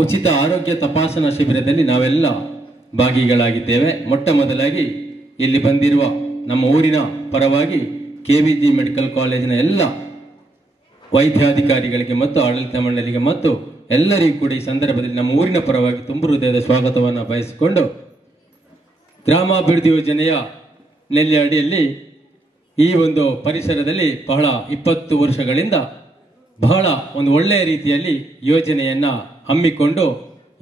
ಉಚಿತ ಆರೋಗ್ಯ ತಪಾಸಣಾ ಶಿಬಿರದಲ್ಲಿ ನಾವೆಲ್ಲ ಭಾಗಿಗಳಾಗಿದ್ದೇವೆ. ಮೊಟ್ಟ ಮೊದಲಾಗಿ ಇಲ್ಲಿ ಬಂದಿರುವ ನಮ್ಮ ಊರಿನ ಪರವಾಗಿ KVG ಮೆಡಿಕಲ್ ಕಾಲೇಜಿನ ಎಲ್ಲ ವೈದ್ಯಾಧಿಕಾರಿಗಳಿಗೆ ಮತ್ತು ಆಡಳಿತ ಮಂಡಳಿಗೆ ಮತ್ತು ಎಲ್ಲರಿಗೂ ಕೂಡ ಈ ಸಂದರ್ಭದಲ್ಲಿ ನಮ್ಮ ಊರಿನ ಪರವಾಗಿ ತುಂಬು ಹೃದಯದ ಸ್ವಾಗತವನ್ನು ಬಯಸಿಕೊಂಡು, ಗ್ರಾಮಾಭಿವೃದ್ಧಿ ಯೋಜನೆಯ ನೆಲ್ಯಾಡಿಯಲ್ಲಿ ಈ ಒಂದು ಪರಿಸರದಲ್ಲಿ 20 ವರ್ಷಗಳಿಂದ ಬಹಳ ಒಂದು ಒಳ್ಳೆಯ ರೀತಿಯಲ್ಲಿ ಯೋಜನೆಯನ್ನ ಹಮ್ಮಿಕೊಂಡು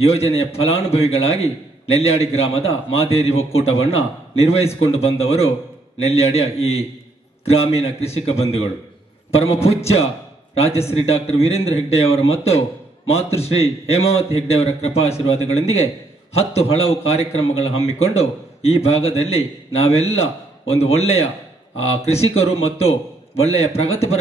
ಯೋಜನೆಯ ಫಲಾನುಭವಿಗಳಾಗಿ ನೆಲ್ಯಾಡಿ ಗ್ರಾಮದ ಮಾದೇರಿ ಒಕ್ಕೂಟವನ್ನು ನಿರ್ವಹಿಸಿಕೊಂಡು ಬಂದವರು ನೆಲ್ಯಾಡಿಯ ಈ ಗ್ರಾಮೀಣ ಕೃಷಿಕ ಬಂಧುಗಳು. ಪರಮ ಪೂಜ್ಯ ರಾಜಶ್ರೀ ಡಾಕ್ಟರ್ ವೀರೇಂದ್ರ ಹೆಗ್ಡೆ ಅವರು ಮತ್ತು ಮಾತೃಶ್ರೀ ಹೇಮಾವತಿ ಹೆಗ್ಡೆ ಅವರ ಕೃಪಾಶೀರ್ವಾದಗಳೊಂದಿಗೆ 10 ಹಲವು ಕಾರ್ಯಕ್ರಮಗಳನ್ನು ಹಮ್ಮಿಕೊಂಡು ಈ ಭಾಗದಲ್ಲಿ ನಾವೆಲ್ಲ ಒಂದು ಒಳ್ಳೆಯ ಕೃಷಿಕರು ಮತ್ತು ಒಳ್ಳೆಯ ಪ್ರಗತಿಪರ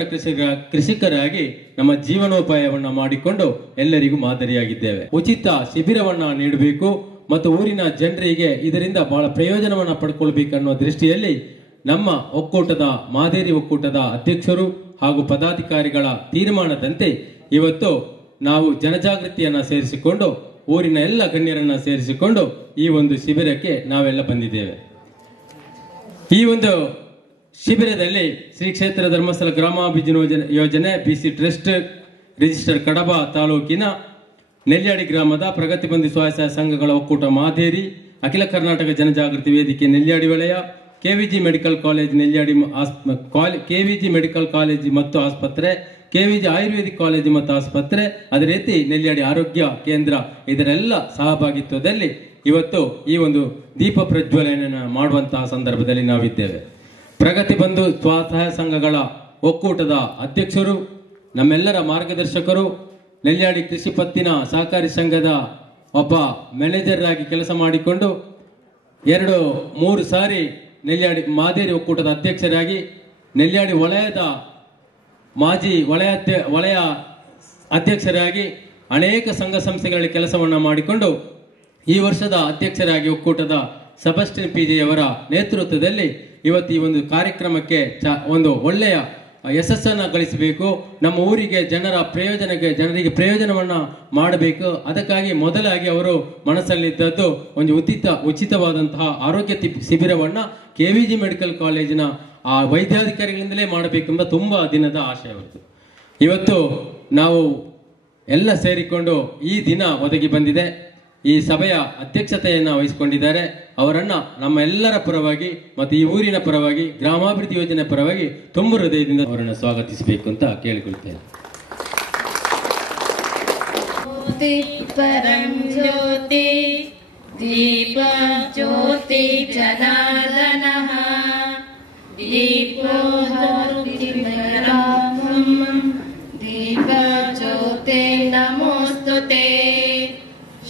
ಕೃಷಿಕರಾಗಿ ನಮ್ಮ ಜೀವನೋಪಾಯವನ್ನು ಮಾಡಿಕೊಂಡು ಎಲ್ಲರಿಗೂ ಮಾದರಿಯಾಗಿದ್ದೇವೆ. ಉಚಿತ ಶಿಬಿರವನ್ನ ನೀಡಬೇಕು ಮತ್ತು ಊರಿನ ಜನರಿಗೆ ಇದರಿಂದ ಬಹಳ ಪ್ರಯೋಜನವನ್ನು ಪಡ್ಕೊಳ್ಬೇಕನ್ನೋ ದೃಷ್ಟಿಯಲ್ಲಿ ನಮ್ಮ ಒಕ್ಕೂಟದ ಮಾದೇರಿ ಒಕ್ಕೂಟದ ಅಧ್ಯಕ್ಷರು ಹಾಗೂ ಪದಾಧಿಕಾರಿಗಳ ತೀರ್ಮಾನದಂತೆ ಇವತ್ತು ನಾವು ಜನಜಾಗೃತಿಯನ್ನ ಸೇರಿಸಿಕೊಂಡು ಊರಿನ ಎಲ್ಲ ಗಣ್ಯರನ್ನ ಸೇರಿಸಿಕೊಂಡು ಈ ಒಂದು ಶಿಬಿರಕ್ಕೆ ನಾವೆಲ್ಲ ಬಂದಿದ್ದೇವೆ. ಈ ಒಂದು ಶಿಬಿರದಲ್ಲಿ ಶ್ರೀ ಕ್ಷೇತ್ರ ಧರ್ಮಸ್ಥಳ ಗ್ರಾಮಾಭಿವೃದ್ಧಿ ಯೋಜನೆ BC ಟ್ರಸ್ಟ್ ರಿಜಿಸ್ಟರ್ ಕಡಬ ತಾಲೂಕಿನ ನೆಲ್ಯಾಡಿ ಗ್ರಾಮದ ಪ್ರಗತಿಬಂಧು ಸ್ವಸಹಾಯ ಸಂಘಗಳ ಒಕ್ಕೂಟ ಮಾದೇರಿ, ಅಖಿಲ ಕರ್ನಾಟಕ ಜನಜಾಗೃತಿ ವೇದಿಕೆ ನೆಲ್ಯಾಡಿ ವಲಯ, KVG medical college Nelyadi, KVG medical college ಮತ್ತು ಆಸ್ಪತ್ರೆ, KVG ಆಯುರ್ವೇದಿಕ್ ಕಾಲೇಜು ಮತ್ತು ಆಸ್ಪತ್ರೆ, ಅದೇ ರೀತಿ ನೆಲ್ಯಾಡಿ ಆರೋಗ್ಯ ಕೇಂದ್ರ, ಇದರೆಲ್ಲ ಸಹಭಾಗಿತ್ವದಲ್ಲಿ ಇವತ್ತು ಈ ಒಂದು ದೀಪ ಪ್ರಜ್ವಲನ ಮಾಡುವಂತಹ ಸಂದರ್ಭದಲ್ಲಿ ನಾವಿದ್ದೇವೆ. ಪ್ರಗತಿಬಂಧು ಸ್ವಸಹಾಯ ಸಂಘಗಳ ಒಕ್ಕೂಟದ ಅಧ್ಯಕ್ಷರು, ನಮ್ಮೆಲ್ಲರ ಮಾರ್ಗದರ್ಶಕರು, ನೆಲ್ಯಾಡಿ ಕೃಷಿ ಪತ್ತಿನ ಸಹಕಾರಿ ಸಂಘದ ಒಬ್ಬ ಮ್ಯಾನೇಜರ್ ಆಗಿ ಕೆಲಸ ಮಾಡಿಕೊಂಡು 2-3 ಸಾರಿ ನೆಲ್ಯಾಡಿ ಮಾದೇರಿ ಒಕ್ಕೂಟದ ಅಧ್ಯಕ್ಷರಾಗಿ, ನೆಲ್ಯಾಡಿ ವಲಯದ ಮಾಜಿ ವಲಯ ಅಧ್ಯಕ್ಷರಾಗಿ ಅನೇಕ ಸಂಘ ಸಂಸ್ಥೆಗಳಲ್ಲಿ ಕೆಲಸವನ್ನ ಮಾಡಿಕೊಂಡು ಈ ವರ್ಷದ ಅಧ್ಯಕ್ಷರಾಗಿ ಒಕ್ಕೂಟದ ಸಬಸ್ಟಿನ್ PJ ಅವರ ನೇತೃತ್ವದಲ್ಲಿ ಇವತ್ತು ಈ ಒಂದು ಕಾರ್ಯಕ್ರಮಕ್ಕೆ ಒಂದು ಒಳ್ಳೆಯ ಯಶಸ್ಸನ್ನು ಗಳಿಸಬೇಕು, ನಮ್ಮ ಊರಿಗೆ ಜನರಿಗೆ ಪ್ರಯೋಜನವನ್ನ ಮಾಡಬೇಕು. ಅದಕ್ಕಾಗಿ ಮೊದಲಾಗಿ ಅವರು ಮನಸ್ಸಲ್ಲಿದ್ದದ್ದು ಒಂದು ಉಚಿತವಾದಂತಹ ಆರೋಗ್ಯ ಶಿಬಿರವನ್ನ KVG ಮೆಡಿಕಲ್ ಕಾಲೇಜಿನ ವೈದ್ಯಾಧಿಕಾರಿಗಳಿಂದಲೇ ಮಾಡಬೇಕೆಂಬ ತುಂಬಾ ದಿನದ ಆಶಯ ಅವರದ್ದು. ಇವತ್ತು ನಾವು ಎಲ್ಲ ಸೇರಿಕೊಂಡು ಈ ದಿನ ಒದಗಿ ಬಂದಿದೆ. ಈ ಸಭೆಯ ಅಧ್ಯಕ್ಷತೆಯನ್ನು ವಹಿಸಿಕೊಂಡಿದ್ದಾರೆ. ಅವರನ್ನ ನಮ್ಮ ಎಲ್ಲರ ಪರವಾಗಿ ಮತ್ತು ಈ ಊರಿನ ಪರವಾಗಿ ಗ್ರಾಮಾಭಿವೃದ್ಧಿ ಯೋಜನೆ ಪರವಾಗಿ ತುಂಬ ಹೃದಯದಿಂದ ಅವರನ್ನು ಸ್ವಾಗತಿಸಬೇಕು ಅಂತ ಕೇಳಿಕೊಳ್ತೇನೆ. ಪರಂ ಜ್ಯೋತಿ ದೀಪ ಜ್ಯೋತಿ ಜನಾರ್ದನಃ ದೀಪೋ ದೀಪ ಜ್ಯೋತಿ ನಮೋಸ್ತುತೆ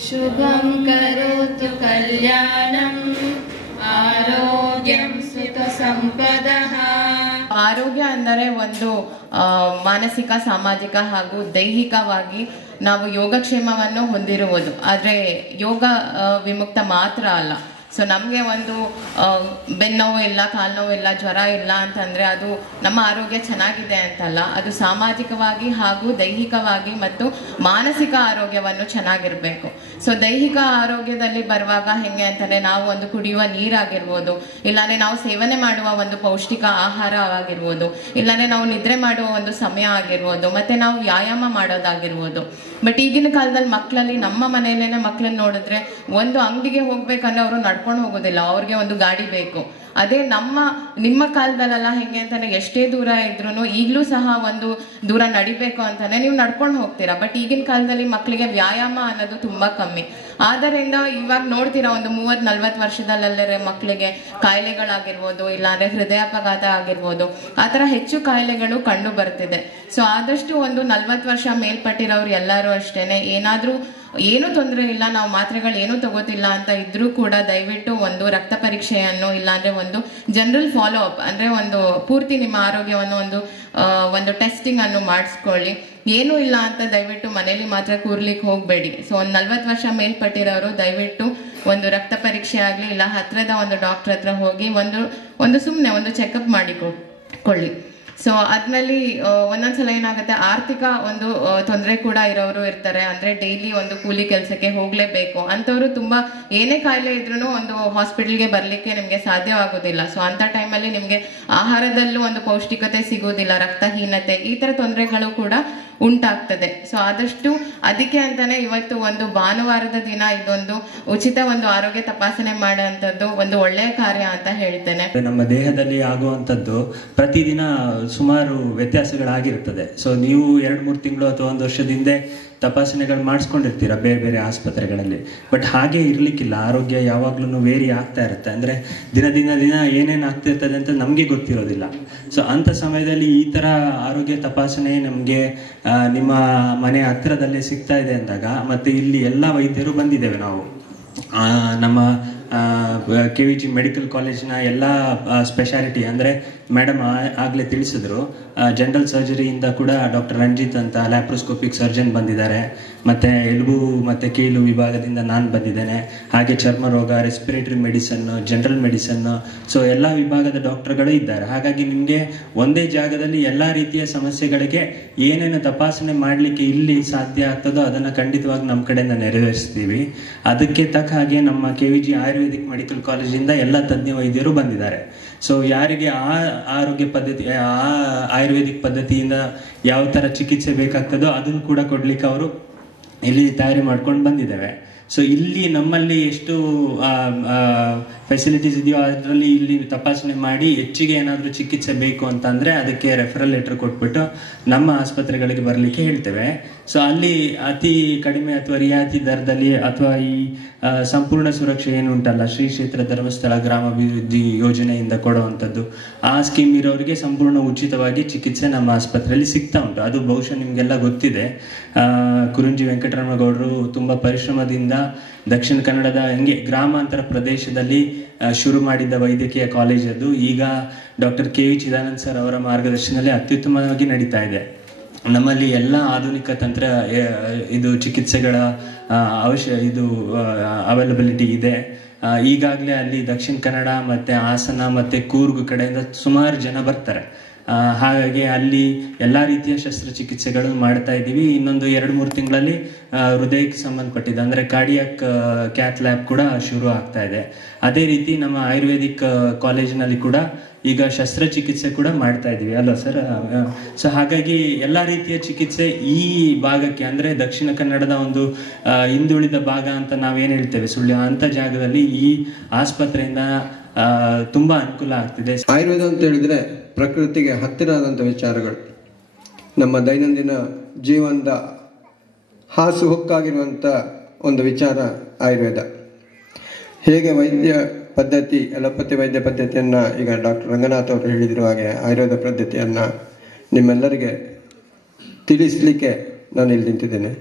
ಶುಭಂ ಕರೋತು ಕಲ್ಯಾಣಂ ಆರೋಗ್ಯಂ ಸುಖ ಸಂಪದಃ. ಆರೋಗ್ಯ ಅಂದರೆ ಒಂದು ಮಾನಸಿಕ, ಸಾಮಾಜಿಕ ಹಾಗೂ ದೈಹಿಕವಾಗಿ ನಾವು ಯೋಗಕ್ಷೇಮವನ್ನು ಹೊಂದಿರುವುದು. ಆದರೆ ಯೋಗ ವಿಮುಕ್ತ ಮಾತ್ರ ಅಲ್ಲ. ಸೊ ನಮಗೆ ಒಂದು ಬೆನ್ನೋವು ಇಲ್ಲ, ಕಾಲು ನೋವು ಇಲ್ಲ, ಜ್ವರ ಇಲ್ಲ ಅಂತಂದರೆ ಅದು ನಮ್ಮ ಆರೋಗ್ಯ ಚೆನ್ನಾಗಿದೆ ಅಂತಲ್ಲ, ಅದು ಸಾಮಾಜಿಕವಾಗಿ ಹಾಗೂ ದೈಹಿಕವಾಗಿ ಮತ್ತು ಮಾನಸಿಕ ಆರೋಗ್ಯವನ್ನು ಚೆನ್ನಾಗಿರಬೇಕು. ಸೊ ದೈಹಿಕ ಆರೋಗ್ಯದಲ್ಲಿ ಬರುವಾಗ ಹೆಂಗೆ ಅಂತಂದರೆ ನಾವು ಒಂದು ಕುಡಿಯುವ ನೀರಾಗಿರ್ಬೋದು, ಇಲ್ಲಾಂದರೆ ನಾವು ಸೇವನೆ ಮಾಡುವ ಒಂದು ಪೌಷ್ಟಿಕ ಆಹಾರವಾಗಿರ್ಬೋದು, ಇಲ್ಲಾಂದರೆ ನಾವು ನಿದ್ರೆ ಮಾಡುವ ಒಂದು ಸಮಯ ಆಗಿರ್ಬೋದು, ಮತ್ತು ನಾವು ವ್ಯಾಯಾಮ ಮಾಡೋದಾಗಿರ್ಬೋದು. ಬಟ್ ಈಗಿನ ಕಾಲದಲ್ಲಿ ಮಕ್ಕಳಲ್ಲಿ, ನಮ್ಮ ಮನೆಯಲ್ಲೇನೆ ಮಕ್ಕಳನ್ನ ನೋಡಿದ್ರೆ ಒಂದು ಅಂಗಡಿಗೆ ಹೋಗ್ಬೇಕಂದ್ರೆ ಅವರು ನಡ್ಕೊಂಡು ಹೋಗೋದಿಲ್ಲ, ಅವ್ರಿಗೆ ಒಂದು ಗಾಡಿ ಬೇಕು. ಅದೇ ನಿಮ್ಮ ಕಾಲದಲ್ಲೆಲ್ಲ ಹೆಂಗೆ ಅಂತಾನೆ ಎಷ್ಟೇ ದೂರ ಇದ್ರೂ ಈಗಲೂ ಸಹ ಒಂದು ದೂರ ನಡಿಬೇಕು ಅಂತಾನೆ ನೀವು ನಡ್ಕೊಂಡು ಹೋಗ್ತೀರಾ. ಬಟ್ ಈಗಿನ ಕಾಲದಲ್ಲಿ ಮಕ್ಕಳಿಗೆ ವ್ಯಾಯಾಮ ಅನ್ನೋದು ತುಂಬಾ ಕಮ್ಮಿ. ಆದ್ದರಿಂದ ಇವಾಗ ನೋಡ್ತೀರಾ ಒಂದು 30-40 ವರ್ಷದಲ್ಲೇ ಮಕ್ಕಳಿಗೆ ಕಾಯಿಲೆಗಳಾಗಿರ್ಬೋದು, ಇಲ್ಲಾಂದ್ರೆ ಹೃದಯಾಪಘಾತ ಆಗಿರ್ಬೋದು, ಆ ಥರ ಹೆಚ್ಚು ಕಾಯಿಲೆಗಳು ಕಂಡು ಬರ್ತಿದೆ. ಸೊ ಆದಷ್ಟು ಒಂದು 40 ವರ್ಷ ಮೇಲ್ಪಟ್ಟಿರೋರು ಎಲ್ಲರೂ ಅಷ್ಟೇನೆ, ಏನಾದರೂ ಏನೂ ತೊಂದರೆ ಇಲ್ಲ, ನಾವು ಮಾತ್ರೆಗಳು ಏನೂ ತಗೋತಿಲ್ಲ ಅಂತ ಇದ್ರೂ ಕೂಡ ದಯವಿಟ್ಟು ಒಂದು ರಕ್ತ ಪರೀಕ್ಷೆಯನ್ನು, ಇಲ್ಲಾಂದ್ರೆ ಒಂದು ಜನರಲ್ ಫಾಲೋ ಅಪ್ ಅಂದ್ರೆ ಒಂದು ಪೂರ್ತಿ ನಿಮ್ಮ ಆರೋಗ್ಯವನ್ನು ಒಂದು ಟೆಸ್ಟಿಂಗ್ ಅನ್ನು ಮಾಡಿಸ್ಕೊಳ್ಳಿ. ಏನೂ ಇಲ್ಲ ಅಂತ ದಯವಿಟ್ಟು ಮನೇಲಿ ಮಾತ್ರ ಕೂರ್ಲಿಕ್ಕೆ ಹೋಗಬೇಡಿ. ಸೊ ಒಂದು 40 ವರ್ಷ ಮೇಲ್ಪಟ್ಟಿರೋರು ದಯವಿಟ್ಟು ಒಂದು ರಕ್ತ ಪರೀಕ್ಷೆ ಆಗಲಿ, ಇಲ್ಲ ಹತ್ರದ ಒಂದು ಡಾಕ್ಟರ್ ಹತ್ರ ಹೋಗಿ ಒಂದು ಸುಮ್ಮನೆ ಒಂದು ಚೆಕಪ್ ಮಾಡಿಕೊಳ್ಳಿ. ಸೊ ಅದ್ರಲ್ಲಿ ಒಂದೊಂದ್ಸಲ ಏನಾಗುತ್ತೆ, ಆರ್ಥಿಕ ಒಂದು ತೊಂದರೆ ಕೂಡ ಇರೋರು ಇರ್ತಾರೆ. ಅಂದ್ರೆ ಡೈಲಿ ಒಂದು ಕೂಲಿ ಕೆಲಸಕ್ಕೆ ಹೋಗ್ಲೇಬೇಕು ಅಂತವ್ರು ತುಂಬಾ ಏನೇ ಕಾಯಿಲೆ ಇದ್ರೂ ಒಂದು ಹಾಸ್ಪಿಟಲ್ಗೆ ಬರ್ಲಿಕ್ಕೆ ನಿಮ್ಗೆ ಸಾಧ್ಯವಾಗೋದಿಲ್ಲ. ಸೊ ಅಂತ ಟೈಮಲ್ಲಿ ನಿಮ್ಗೆ ಆಹಾರದಲ್ಲೂ ಒಂದು ಪೌಷ್ಟಿಕತೆ ಸಿಗೋದಿಲ್ಲ, ರಕ್ತಹೀನತೆ, ಈ ತರ ತೊಂದರೆಗಳು ಕೂಡ ಉಂಟಾಗ್ತದೆ. ಸೊ ಆದಷ್ಟು ಅದಕ್ಕೆ ಅಂತಾನೆ ಇವತ್ತು ಒಂದು ಭಾನುವಾರದ ದಿನ ಇದೊಂದು ಉಚಿತ ಒಂದು ಆರೋಗ್ಯ ತಪಾಸಣೆ ಮಾಡುವಂಥದ್ದು ಒಂದು ಒಳ್ಳೆಯ ಕಾರ್ಯ ಅಂತ ಹೇಳ್ತೇನೆ. ನಮ್ಮ ದೇಹದಲ್ಲಿ ಆಗುವಂಥದ್ದು ಪ್ರತಿದಿನ ಸುಮಾರು ವ್ಯತ್ಯಾಸಗಳಾಗಿರ್ತದೆ. ಸೊ ನೀವು 2-3 ತಿಂಗಳು ಅಥವಾ 1 ವರ್ಷದ ಹಿಂದೆ ತಪಾಸಣೆಗಳು ಮಾಡಿಸ್ಕೊಂಡಿರ್ತೀರ ಬೇರೆ ಬೇರೆ ಆಸ್ಪತ್ರೆಗಳಲ್ಲಿ. ಬಟ್ ಹಾಗೆ ಇರಲಿಕ್ಕಿಲ್ಲ, ಆರೋಗ್ಯ ಯಾವಾಗ್ಲೂ ವೇರಿ ಆಗ್ತಾ ಇರುತ್ತೆ. ಅಂದರೆ ದಿನ ಏನೇನು ಆಗ್ತಿರ್ತದೆ ಅಂತ ನಮಗೆ ಗೊತ್ತಿರೋದಿಲ್ಲ. ಸೊ ಅಂಥ ಸಮಯದಲ್ಲಿ ಈ ಥರ ಆರೋಗ್ಯ ತಪಾಸಣೆ ನಮಗೆ ನಿಮ್ಮ ಮನೆ ಹತ್ತಿರದಲ್ಲೇ ಸಿಗ್ತಾ ಇದೆ ಅಂದಾಗ, ಮತ್ತು ಇಲ್ಲಿ ಎಲ್ಲ ವೈದ್ಯರು ಬಂದಿದ್ದೇವೆ ನಾವು, ನಮ್ಮ KVG ಮೆಡಿಕಲ್ ಕಾಲೇಜಿನ ಎಲ್ಲ ಸ್ಪೆಷಾಲಿಟಿ, ಅಂದರೆ ಮೇಡಮ್ ಆಗಲೇ ತಿಳಿಸಿದ್ರು, ಜನರಲ್ ಸರ್ಜರಿಯಿಂದ ಕೂಡ ಡಾಕ್ಟರ್ ರಂಜಿತ್ ಅಂತ ಲ್ಯಾಪ್ರೋಸ್ಕೋಪಿಕ್ ಸರ್ಜನ್ ಬಂದಿದ್ದಾರೆ, ಮತ್ತು ಎಲುಬು ಮತ್ತು ಕೀಲು ವಿಭಾಗದಿಂದ ನಾನು ಬಂದಿದ್ದೇನೆ, ಹಾಗೆ ಚರ್ಮ ರೋಗ, ರೆಸ್ಪಿರೇಟರಿ ಮೆಡಿಸನ್ನು, ಜನರಲ್ ಮೆಡಿಸನ್ನು, ಸೊ ಎಲ್ಲ ವಿಭಾಗದ ಡಾಕ್ಟರ್ಗಳು ಇದ್ದಾರೆ. ಹಾಗಾಗಿ ನಿಮಗೆ ಒಂದೇ ಜಾಗದಲ್ಲಿ ಎಲ್ಲ ರೀತಿಯ ಸಮಸ್ಯೆಗಳಿಗೆ ಏನೇನು ತಪಾಸಣೆ ಮಾಡಲಿಕ್ಕೆ ಇಲ್ಲಿ ಸಾಧ್ಯ ಆಗ್ತದೋ ಅದನ್ನು ಖಂಡಿತವಾಗಿ ನಮ್ಮ ಕಡೆಯಿಂದ ನೆರವೇರಿಸ್ತೀವಿ. ಅದಕ್ಕೆ ತಕ್ಕ ಹಾಗೆ ನಮ್ಮ KVG ಆಯುರ್ವೇದಿಕ್ ಮೆಡಿಕಲ್ ಕಾಲೇಜಿಂದ ಎಲ್ಲ ತಜ್ಞ ವೈದ್ಯರು ಬಂದಿದ್ದಾರೆ. ಸೊ ಯಾರಿಗೆ ಆ ಆರೋಗ್ಯ ಪದ್ಧತಿ, ಆ ಆಯುರ್ವೇದಿಕ್ ಪದ್ಧತಿಯಿಂದ ಯಾವ ಥರ ಚಿಕಿತ್ಸೆ ಬೇಕಾಗ್ತದೋ ಅದನ್ನು ಕೂಡ ಕೊಡ್ಲಿಕ್ಕೆ ಅವರು ಇಲ್ಲಿ ತಯಾರಿ ಮಾಡ್ಕೊಂಡು ಬಂದಿದ್ದೇವೆ. ಸೊ ಇಲ್ಲಿ ನಮ್ಮಲ್ಲಿ ಎಷ್ಟು ಫೆಸಿಲಿಟೀಸ್ ಇದೆಯೋ ಅದರಲ್ಲಿ ಇಲ್ಲಿ ತಪಾಸಣೆ ಮಾಡಿ ಹೆಚ್ಚಿಗೆ ಏನಾದರೂ ಚಿಕಿತ್ಸೆ ಬೇಕು ಅಂತಂದರೆ ಅದಕ್ಕೆ ರೆಫರಲ್ ಲೆಟರ್ ಕೊಟ್ಬಿಟ್ಟು ನಮ್ಮ ಆಸ್ಪತ್ರೆಗಳಿಗೆ ಬರಲಿಕ್ಕೆ ಹೇಳ್ತೇವೆ. ಸೊ ಅಲ್ಲಿ ಅತಿ ಕಡಿಮೆ ಅಥವಾ ರಿಯಾಯಿತಿ ದರದಲ್ಲಿ ಅಥವಾ ಈ ಸಂಪೂರ್ಣ ಸುರಕ್ಷೆ ಏನುಂಟಲ್ಲ, ಶ್ರೀ ಕ್ಷೇತ್ರ ಧರ್ಮಸ್ಥಳ ಗ್ರಾಮಾಭಿವೃದ್ಧಿ ಯೋಜನೆಯಿಂದ ಕೊಡುವಂಥದ್ದು, ಆ ಸ್ಕೀಮ್ ಇರೋರಿಗೆ ಸಂಪೂರ್ಣ ಉಚಿತವಾಗಿ ಚಿಕಿತ್ಸೆ ನಮ್ಮ ಆಸ್ಪತ್ರೆಯಲ್ಲಿ ಸಿಗ್ತಾ ಉಂಟು. ಅದು ಬಹುಶಃ ನಿಮಗೆಲ್ಲ ಗೊತ್ತಿದೆ. ಕುರುಂಜಿ ವೆಂಕಟರಮಣಗೌಡರು ತುಂಬ ಪರಿಶ್ರಮದಿಂದ ದಕ್ಷಿಣ ಕನ್ನಡದ ಹಂಗೆ ಗ್ರಾಮಾಂತರ ಪ್ರದೇಶದಲ್ಲಿ ಶುರು ಮಾಡಿದ್ದ ವೈದ್ಯಕೀಯ ಕಾಲೇಜ್ ಅದು ಈಗ ಡಾಕ್ಟರ್ KV ಚಿದಾನಂದ್ ಸರ್ ಅವರ ಮಾರ್ಗದರ್ಶನದಲ್ಲಿ ಅತ್ಯುತ್ತಮವಾಗಿ ನಡೀತಾ ಇದೆ. ನಮ್ಮಲ್ಲಿ ಎಲ್ಲ ಆಧುನಿಕ ತಂತ್ರ ಇದು ಚಿಕಿತ್ಸೆಗಳ ಅವೈಲಬಿಲಿಟಿ ಇದೆ. ಈಗಾಗಲೇ ಅಲ್ಲಿ ದಕ್ಷಿಣ ಕನ್ನಡ ಮತ್ತು ಹಾಸನ ಮತ್ತು ಕೂರ್ಗ್ ಕಡೆಯಿಂದ ಸುಮಾರು ಜನ ಬರ್ತಾರೆ. ಹಾಗಾಗಿ ಅಲ್ಲಿ ಎಲ್ಲ ರೀತಿಯ ಶಸ್ತ್ರಚಿಕಿತ್ಸೆಗಳು ಮಾಡ್ತಾ ಇದ್ದೀವಿ. ಇನ್ನೊಂದು 2-3 ತಿಂಗಳಲ್ಲಿ ಹೃದಯಕ್ಕೆ ಸಂಬಂಧಪಟ್ಟಿದ್ದು ಅಂದರೆ ಕಾರ್ಡಿಯಾಕ್ ಕ್ಯಾತ್ ಲ್ಯಾಬ್ ಕೂಡ ಶುರು ಆಗ್ತಾ ಇದೆ. ಅದೇ ರೀತಿ ನಮ್ಮ ಆಯುರ್ವೇದಿಕ್ ಕಾಲೇಜಿನಲ್ಲಿ ಕೂಡ ಈಗ ಶಸ್ತ್ರಚಿಕಿತ್ಸೆ ಕೂಡ ಮಾಡ್ತಾ ಇದ್ದೀವಿ ಅಲ್ವಾ ಸರ್? ಸೊ ಹಾಗಾಗಿ ಎಲ್ಲ ರೀತಿಯ ಚಿಕಿತ್ಸೆ ಈ ಭಾಗಕ್ಕೆ, ಅಂದರೆ ದಕ್ಷಿಣ ಕನ್ನಡದ ಒಂದು ಹಿಂದುಳಿದ ಭಾಗ ಅಂತ ನಾವೇನು ಹೇಳ್ತೇವೆ ಸುಳ್ಯ, ಅಂಥ ಜಾಗದಲ್ಲಿ ಈ ಆಸ್ಪತ್ರೆಯಿಂದ ತುಂಬ ಅನುಕೂಲ ಆಗ್ತಿದೆ. ಆಯುರ್ವೇದ ಅಂತ ಹೇಳಿದರೆ ಪ್ರಕೃತಿಗೆ ಹತ್ತಿರ ಆದಂಥ ವಿಚಾರಗಳು, ನಮ್ಮ ದೈನಂದಿನ ಜೀವನದ ಹಾಸುಹೊಕ್ಕಾಗಿರುವಂಥ ಒಂದು ವಿಚಾರ ಆಯುರ್ವೇದ. ಹೇಗೆ ವೈದ್ಯ ಪದ್ಧತಿ, ಅಲೋಪತಿ ವೈದ್ಯ ಪದ್ಧತಿಯನ್ನು ಈಗ ಡಾಕ್ಟರ್ ರಂಗನಾಥ್ ಅವರು ಹೇಳಿದ್ರು, ಹಾಗೆ ಆಯುರ್ವೇದ ಪದ್ಧತಿಯನ್ನು ನಿಮ್ಮೆಲ್ಲರಿಗೆ ತಿಳಿಸಲಿಕ್ಕೆ ನಾನು ಇಲ್ಲಿ ನಿಂತಿದ್ದೇನೆ.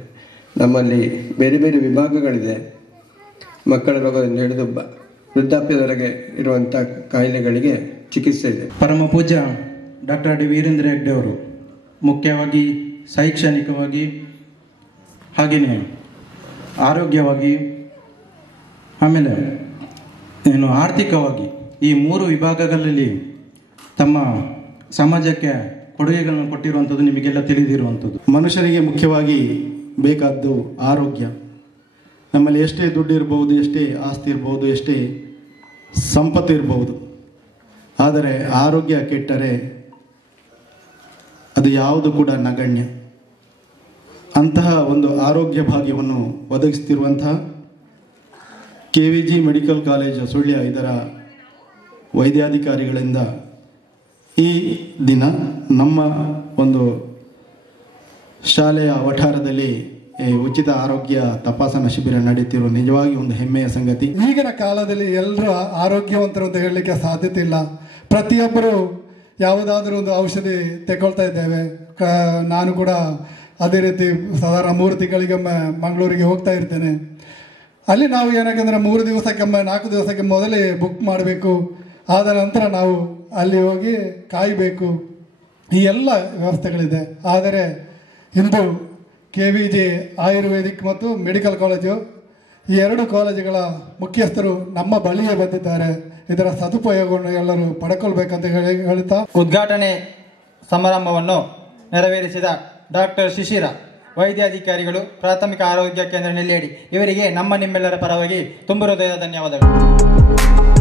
ನಮ್ಮಲ್ಲಿ ಬೇರೆ ಬೇರೆ ವಿಭಾಗಗಳಿದೆ. ಮಕ್ಕಳ ರೋಗದಿಂದ ಹಿಡಿದು ವೃದ್ಧಾಪ್ಯದವರೆಗೆ ಇರುವಂಥ ಕಾಯಿಲೆಗಳಿಗೆ ಚಿಕಿತ್ಸೆ ಇದೆ. ಪರಮ ಪೂಜ್ಯ ಡಾಕ್ಟರ್ ಡಿ ವೀರೇಂದ್ರ ಹೆಗ್ಡೆ ಅವರು ಮುಖ್ಯವಾಗಿ ಶೈಕ್ಷಣಿಕವಾಗಿ ಹಾಗೆಯೇ ಆರೋಗ್ಯವಾಗಿ ಆಮೇಲೆ ಆರ್ಥಿಕವಾಗಿ ಈ 3 ವಿಭಾಗಗಳಲ್ಲಿ ತಮ್ಮ ಸಮಾಜಕ್ಕೆ ಕೊಡುಗೆಗಳನ್ನು ಕೊಟ್ಟಿರುವಂಥದ್ದು ನಿಮಗೆಲ್ಲ ತಿಳಿದಿರುವಂಥದ್ದು. ಮನುಷ್ಯನಿಗೆ ಮುಖ್ಯವಾಗಿ ಬೇಕಾದ್ದು ಆರೋಗ್ಯ. ನಮ್ಮಲ್ಲಿ ಎಷ್ಟೇ ದುಡ್ಡು ಇರ್ಬೋದು, ಎಷ್ಟೇ ಆಸ್ತಿ ಇರ್ಬೋದು, ಎಷ್ಟೇ ಸಂಪತ್ತು ಇರ್ಬೋದು, ಆದರೆ ಆರೋಗ್ಯ ಕೆಟ್ಟರೆ ಅದು ಯಾವುದು ಕೂಡ ನಗಣ್ಯ. ಅಂತಹ ಒಂದು ಆರೋಗ್ಯ ಭಾಗ್ಯವನ್ನು ಒದಗಿಸ್ತಿರುವಂತಹ KVG ಮೆಡಿಕಲ್ ಕಾಲೇಜ್ ಸುಳ್ಯ ಇದರ ವೈದ್ಯಾಧಿಕಾರಿಗಳಿಂದ ಈ ದಿನ ನಮ್ಮ ಒಂದು ಶಾಲೆಯ ವಠಾರದಲ್ಲಿ ಉಚಿತ ಆರೋಗ್ಯ ತಪಾಸಣಾ ಶಿಬಿರ ನಡೀತಿರುವ ನಿಜವಾಗಿ ಒಂದು ಹೆಮ್ಮೆಯ ಸಂಗತಿ. ಈಗಿನ ಕಾಲದಲ್ಲಿ ಎಲ್ಲರೂ ಆರೋಗ್ಯವಂತರು ಅಂತ ಹೇಳಲಿಕ್ಕೆ ಸಾಧ್ಯತೆ ಇಲ್ಲ. ಪ್ರತಿಯೊಬ್ಬರು ಯಾವುದಾದ್ರೂ ಒಂದು ಔಷಧಿ ತಗೊಳ್ತಾ ಇದ್ದೇವೆ. ನಾನು ಕೂಡ ಅದೇ ರೀತಿ ಸಾಧಾರಣ 3 ತಿಂಗಳಿಗೊಮ್ಮೆ ಮಂಗಳೂರಿಗೆ ಹೋಗ್ತಾ ಇರ್ತೇನೆ. ಅಲ್ಲಿ ನಾವು ಏನಾಗಂದ್ರೆ 3 ದಿವಸಕ್ಕೊಮ್ಮೆ 4 ದಿವಸಕ್ಕೆ ಮೊದಲೇ ಬುಕ್ ಮಾಡಬೇಕು. ಆದ ನಂತರ ನಾವು ಅಲ್ಲಿ ಹೋಗಿ ಕಾಯಬೇಕು. ಈ ಎಲ್ಲ ವ್ಯವಸ್ಥೆಗಳಿದೆ. ಆದರೆ ಇಂದು KVG ಆಯುರ್ವೇದಿಕ್ ಮತ್ತು ಮೆಡಿಕಲ್ ಕಾಲೇಜು, ಈ 2 ಕಾಲೇಜುಗಳ ಮುಖ್ಯಸ್ಥರು ನಮ್ಮ ಬಳಿಯೇ ಬಂದಿದ್ದಾರೆ. ಇದರ ಸದುಪಯೋಗವನ್ನು ಎಲ್ಲರೂ ಪಡ್ಕೊಳ್ಬೇಕಂತ ಹೇಳ್ತಾ ಉದ್ಘಾಟನೆ ಸಮಾರಂಭವನ್ನು ನೆರವೇರಿಸಿದ ಡಾಕ್ಟರ್ ಶಿಶಿರ ವೈದ್ಯಾಧಿಕಾರಿಗಳು, ಪ್ರಾಥಮಿಕ ಆರೋಗ್ಯ ಕೇಂದ್ರ ನೆಲ್ಯಾಡಿ ಇವರಿಗೆ ನಿಮ್ಮೆಲ್ಲರ ಪರವಾಗಿ ತುಂಬ ಹೃದಯದ ಧನ್ಯವಾದಗಳು.